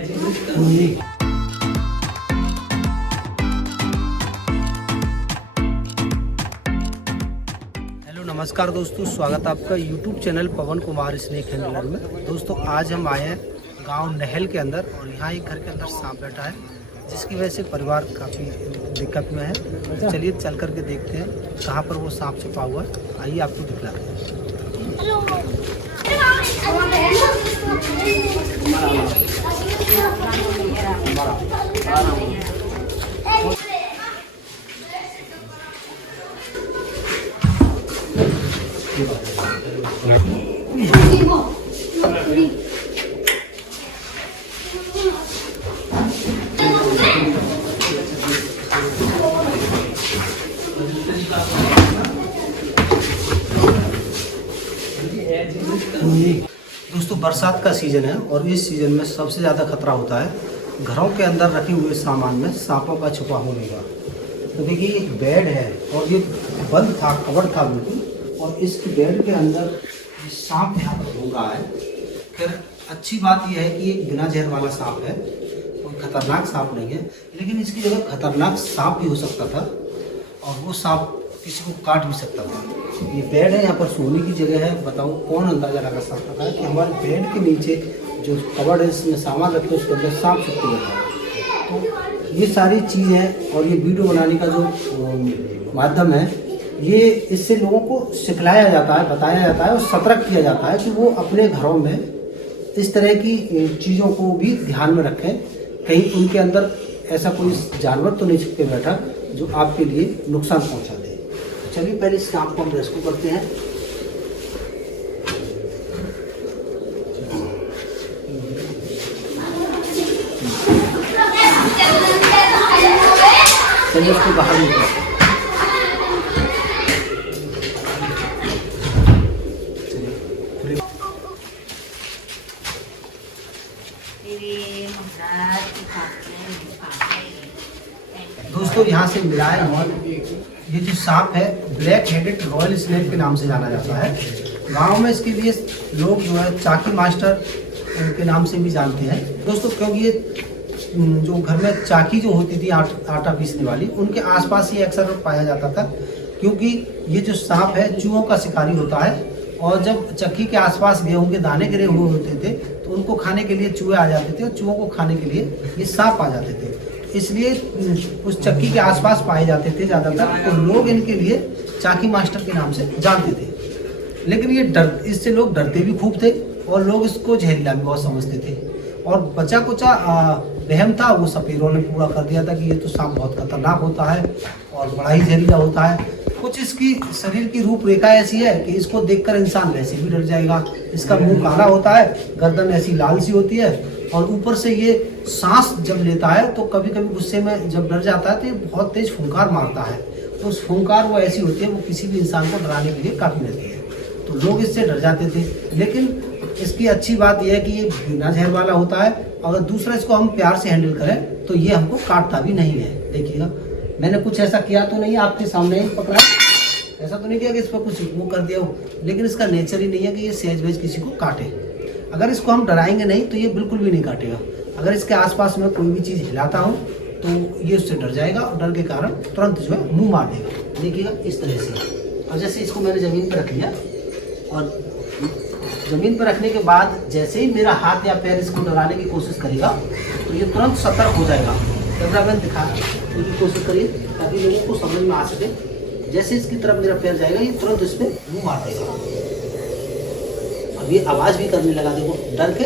Hello नमस्कार दोस्तों, स्वागत है आपका YouTube चैनल पवन कुमार स्नेक हैंडलर में। दोस्तों आज हम आए हैं गांव नहल के अंदर और यहाँ एक घर के अंदर सांप बैठा है, जिसकी वजह से परिवार काफ़ी दिक्कत में है। तो चलिए चल करके देखते हैं कहाँ पर वो सांप छुपा हुआ है। आइए आपको दिखलाते हैं। दोस्तों बरसात का सीज़न है और इस सीज़न में सबसे ज़्यादा खतरा होता है घरों के अंदर रखे हुए सामान में सांपों का छुपा होने का। तो देखिए एक बेड है और ये बंद था, कवर था बिल्कुल, और इस बेड के अंदर ये सांप यहाँ पर घूम रहा है। फिर अच्छी बात यह है कि ये बिना जहर वाला सांप है, कोई खतरनाक सांप नहीं है, लेकिन इसकी जगह खतरनाक सांप भी हो सकता था और वो सांप किसी को काट भी सकता था। ये बेड है, यहाँ पर सोने की जगह है। बताओ कौन अंदाजा लगा सकता था कि हमारे बेड के नीचे जो कबर्ड है इसमें सामान रखे उसके अंदर सांप छुप गया है। तो ये सारी चीज़ है और ये वीडियो बनाने का जो माध्यम है, ये इससे लोगों को सिखलाया जाता है, बताया जाता है और सतर्क किया जाता है कि वो अपने घरों में इस तरह की चीज़ों को भी ध्यान में रखें, कहीं उनके अंदर ऐसा कोई जानवर तो नहीं छुप के बैठा जो आपके लिए नुकसान पहुंचा दे। चलिए पहले इस सांप को हम रेस्क्यू करते हैं। चलिए उसको बाहर निकालते हैं। दोस्तों यहाँ से मिलाए और ये जो सांप है ब्लैक हेडेड रॉयल स्नेक के नाम से जाना जाता है। गांव में इसके लिए लोग जो है चाकी मास्टर के नाम से भी जानते हैं दोस्तों, क्योंकि ये जो घर में चाकी जो होती थी आटा पीसने वाली, उनके आसपास ही अक्सर पाया जाता था, क्योंकि ये जो सांप है चूहों का शिकारी होता है और जब चक्की के आसपास गेहूं के दाने गिरे हुए होते थे तो उनको खाने के लिए चूहे आ जाते थे और चूहों को खाने के लिए ये सांप आ जाते थे। इसलिए उस चक्की के आसपास पाए जाते थे ज़्यादातर, तो लोग इनके लिए चाकी मास्टर के नाम से जानते थे। लेकिन ये इससे लोग डरते भी खूब थे और लोग इसको जहरीला भी बहुत समझते थे और बचा कुचा वहम था वो सपेरों ने पूरा कर दिया था कि ये तो सांप बहुत खतरनाक होता है और बड़ा ही जहरीला होता है। कुछ इसकी शरीर की रूपरेखा ऐसी है कि इसको देखकर इंसान वैसे भी डर जाएगा। इसका मुंह काला होता है, गर्दन ऐसी लाल सी होती है और ऊपर से ये सांस जब लेता है तो कभी कभी गुस्से में जब डर जाता है तो ये बहुत तेज फुंकार मारता है। तो उस फुंकार वो ऐसी होती है, वो किसी भी इंसान को डराने के लिए काफ़ी रहती है। तो लोग इससे डर जाते थे, लेकिन इसकी अच्छी बात यह है कि ये बिना जहर वाला होता है। अगर दूसरा इसको हम प्यार से हैंडल करें तो ये हमको काटता भी नहीं है। देखिएगा मैंने कुछ ऐसा किया तो नहीं, आपके सामने ही पकड़ा, ऐसा तो नहीं किया कि इस पर कुछ वो कर दिया हो, लेकिन इसका नेचर ही नहीं है कि ये सहज वहज किसी को काटे। अगर इसको हम डराएंगे नहीं तो ये बिल्कुल भी नहीं काटेगा। अगर इसके आसपास में कोई भी चीज़ हिलाता हूँ तो ये उससे डर जाएगा और डर के कारण तुरंत जो है मुँह मार देगा। देखिएगा इस तरह से। और जैसे इसको मैंने ज़मीन पर रख लिया और ज़मीन पर रखने के बाद जैसे ही मेरा हाथ या पैर इसको डराने की कोशिश करेगा तो ये तुरंत सतर्क हो जाएगा। कैमरा मैन दिखाने की कोशिश करिए ताकि लोगों को समझ में आ सके। जैसे इसकी तरफ मेरा पैर जाएगा ये तुरंत इस पर मुँह मार देगा। अब ये आवाज़ भी करने लगा, देखो डर के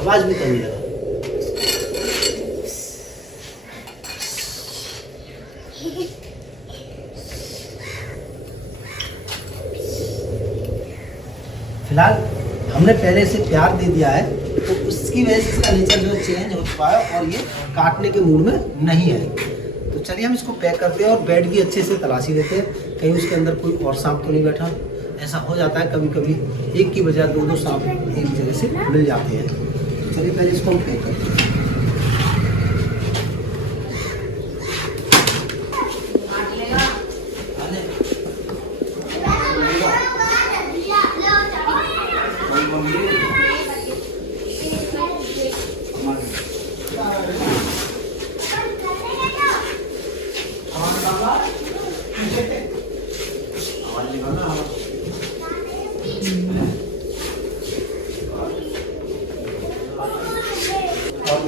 आवाज़ भी करने लगा। फिलहाल हमने पहले से प्यार दे दिया है तो उसकी वजह से इसका नेचर जो चेंज हो चुका है और ये काटने के मूड में नहीं है। तो चलिए हम इसको पैक करते हैं और बेड की अच्छे से तलाशी लेते हैं, कहीं उसके अंदर कोई और सांप तो नहीं बैठा। ऐसा हो जाता है कभी कभी, एक की बजाय दो सांप एक जगह से मिल जाते हैं। तो चलिए पहले इसको हम पैक करते हैं।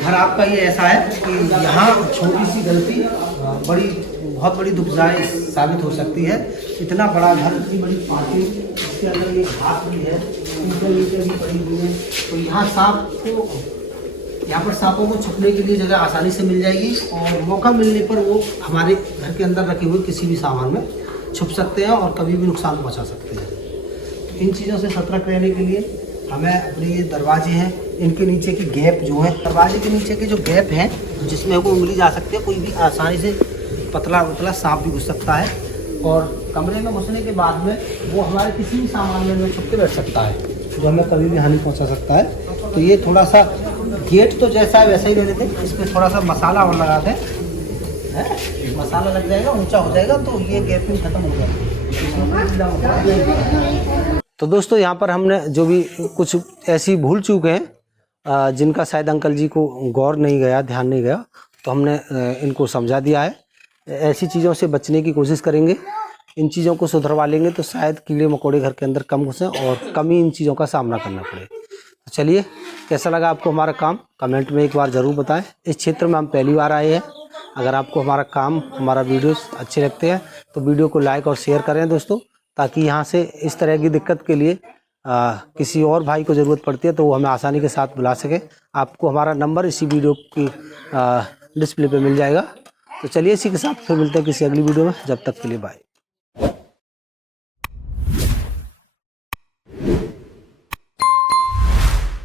घर आपका ये ऐसा है कि यहाँ छोटी सी गलती बहुत बड़ी दुखदाई साबित हो सकती है। इतना बड़ा घर, इतनी बड़ी पार्किंग, इसके अंदर ये घास भी है, ईंटें भी पड़ी हुई हैं, तो यहाँ पर सांपों को छुपने के लिए जगह आसानी से मिल जाएगी और मौका मिलने पर वो हमारे घर के अंदर रखे हुए किसी भी सामान में छुप सकते हैं और कभी भी नुकसान पहुँचा सकते हैं। तो इन चीज़ों से सतर्क रहने के लिए हमें अपने ये दरवाजे हैं, इनके नीचे की गैप जो है, दरवाजे के नीचे के जो गैप हैं जिसमें वो उंगली जा सकती है, कोई भी आसानी से पतला सांप भी घुस सकता है और कमरे में घुसने के बाद में वो हमारे किसी भी सामान में छुप के बैठ सकता है, जो हमें कभी भी हानि पहुंचा सकता है। तो ये थोड़ा सा गेट तो जैसा है वैसा ही ले लेते हैं, इस पर थोड़ा सा मसाला और लगा दें, मसाला लग जाएगा, ऊंचा हो जाएगा, तो ये गैपिंग खत्म हो जाएगा। तो दोस्तों यहाँ पर हमने जो भी कुछ ऐसी भूल चूक हैं जिनका शायद अंकल जी को गौर नहीं गया, ध्यान नहीं गया, तो हमने इनको समझा दिया है। ऐसी चीज़ों से बचने की कोशिश करेंगे, इन चीज़ों को सुधरवा लेंगे तो शायद कीड़े मकोड़े घर के अंदर कम घुसें और कम ही इन चीज़ों का सामना करना पड़े। तो चलिए, कैसा लगा आपको हमारा काम, कमेंट में एक बार ज़रूर बताएं। इस क्षेत्र में हम पहली बार आए हैं। अगर आपको हमारा काम, हमारा वीडियोस अच्छे लगते हैं तो वीडियो को लाइक और शेयर करें दोस्तों, ताकि यहाँ से इस तरह की दिक्कत के लिए किसी और भाई को ज़रूरत पड़ती है तो वो हमें आसानी के साथ बुला सके। आपको हमारा नंबर इसी वीडियो की डिस्प्ले पे मिल जाएगा। तो चलिए, इसी के साथ फिर मिलते हैं किसी अगली वीडियो में। जब तक के लिए बाय।